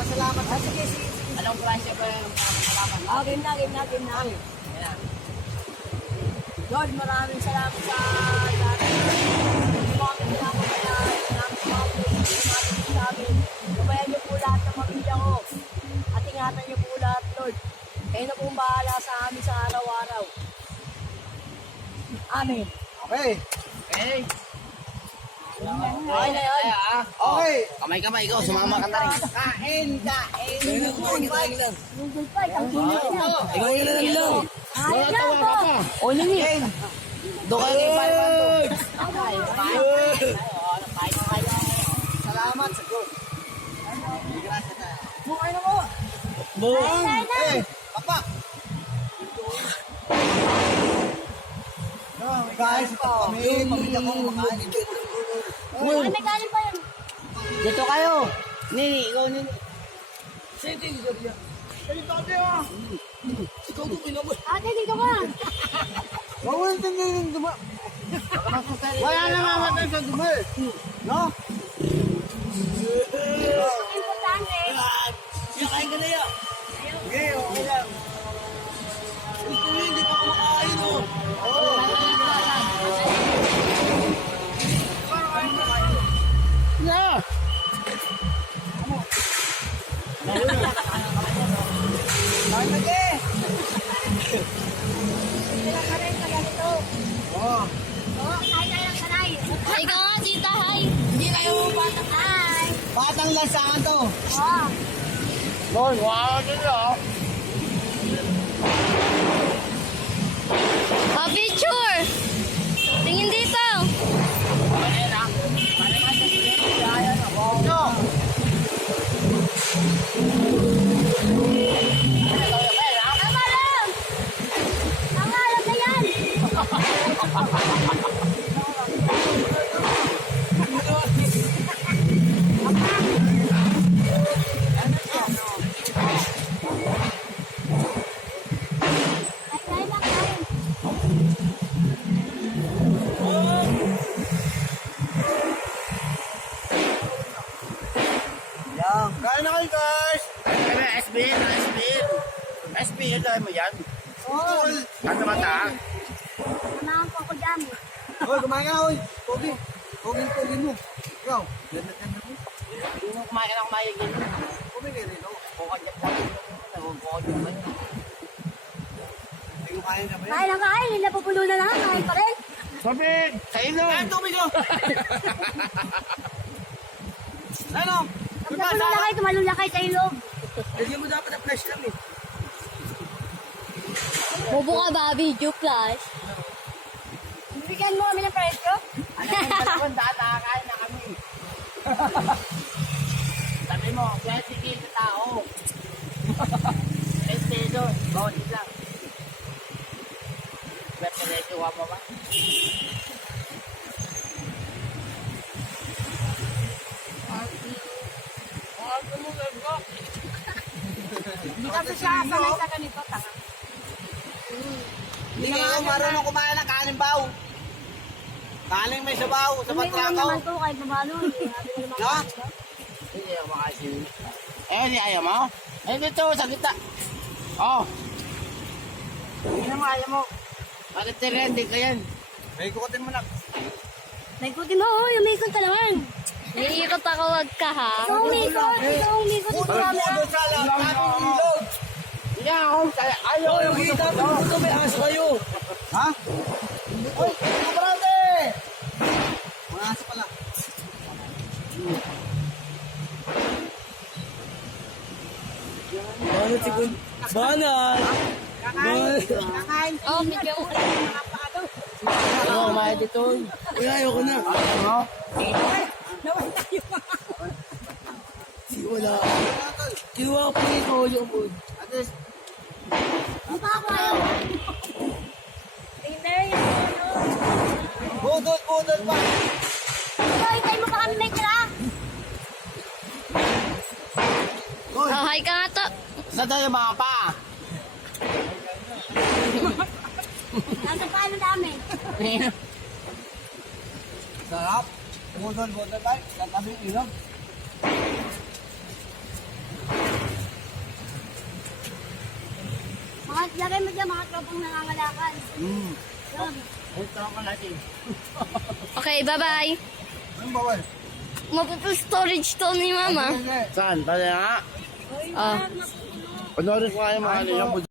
Pasalamat. Sige, sige. Anong price ba yung pasalamat? Game na. Yan. Lord, maraming salamat sa lahat. Maraming salamat sa lahat. Maraming sa amin. Gabayan niyo po lahat ng pamilya ko. At ingatan niyo po lahat, Lord. Kayo na pong bahala sa amin sa araw-araw. Amen. Okay. Okay. Okay na yun. Okay. Kamay-kamay ko, sumama ka na rin. Kain. Google pa, isang kilo na. Ikaw yun na lang daw. Ayun lang po. O, nini. Doon kayo kay Pare. Salamat sa God. Bukay na mo. Buong. Papa. Guys, kami, pamilya ko kumakain. Ay, may galing pa yun. Dito kayo. Nini, ikaw nini. Ate, dito ka. Bawal din duma. Wala na mamatay sa duma. No? Importante. Kain ka na yan. Okay, okay lang. Gusto nyo, hindi pa kumakain o. Na! Kain lagi. Sila ka rin sa ganito. Oh. Oo, hi tayo ng sanay. Hi ka nga, tita, hi. Hindi kayo batang hi. Batang lansangan to. Oo. Lord, wow, nila. Picture. Tingin dito. Tama lang. Ang alam na yan. Kain lang, kain. Yan. Kain na kayo guys. SBL. SBL, dahil mo yan. Oo. Kata mata. Samahan ko ako dyan. Hoy, kumain ka na, hoy. Pogi. Pogi mo. Ikaw. Ganda mo. Hindi mo kumain ng mayag yun. Kumain rin, oh. Bukod dyan dyan. Bukod dyan ba yun? Ay, kumain na ba yan? Kain lang, kain. Hindi napupulo na lang. Kain pa rin. Sabig! Sa ilo! Kain tubig ko! Ano? Pag napulo tumalun na kayo sa ilog. Lagyan mo dapat ang flash lang eh. Bobo ka ba, video flash? Bibigyan mo kami ng presyo? Ano yung panahon nakakain na kami? Sabi mo, kaya sige sa tao. Estedo, bawat lang. Ba't nalituwa mo ba? Hindi kasi siya sanay sa ganito. Tanga. Hindi nga ako marunong kumain ng kanin baw. Kanin may sabaw sa Hindi ko lang patrakaw. naman to kahit mamalo. No? Hindi ako makasin. Eh, hindi ayaw mo? Eh, dito, sa kita. Oh. Hindi naman ayaw mo. Bakit tirendi ka yan? May kukutin mo lang. Naikutin mo, umikot ka naman. Iikot ako, wag ka ha. Ikaw umikot, ikaw umikot. Ito kami. Sa lang, kapong ilog. Hindi ako. Ayaw. Yung kita mo dito, may aso kayo. Ha? Uy, kabrate! Mga aso pala. Banat si Kun. Banat! Kakain. Oh, medyo. Oo, maya dito. Uy, ayoko na. Ano? Si wala. Kiwa ko ito yung mood. At least, Hindi pa ako ayaw. Tinder yung ano. Budol pa. Ito, hintay mo pa kami may tira. Oh, hi ka nga to. sa tayo mga pa. Nasa paano namin? Sarap. Budol pa. Tatabing ilog. Lagay mo dyan mga tropang nangangalakan. Ay, tama ka natin. Okay, bye-bye. Anong bawal? Mapupull storage to ni Mama. Hindi. Saan? Pwede nga. Oh. Panorin ko nga yung mga nilang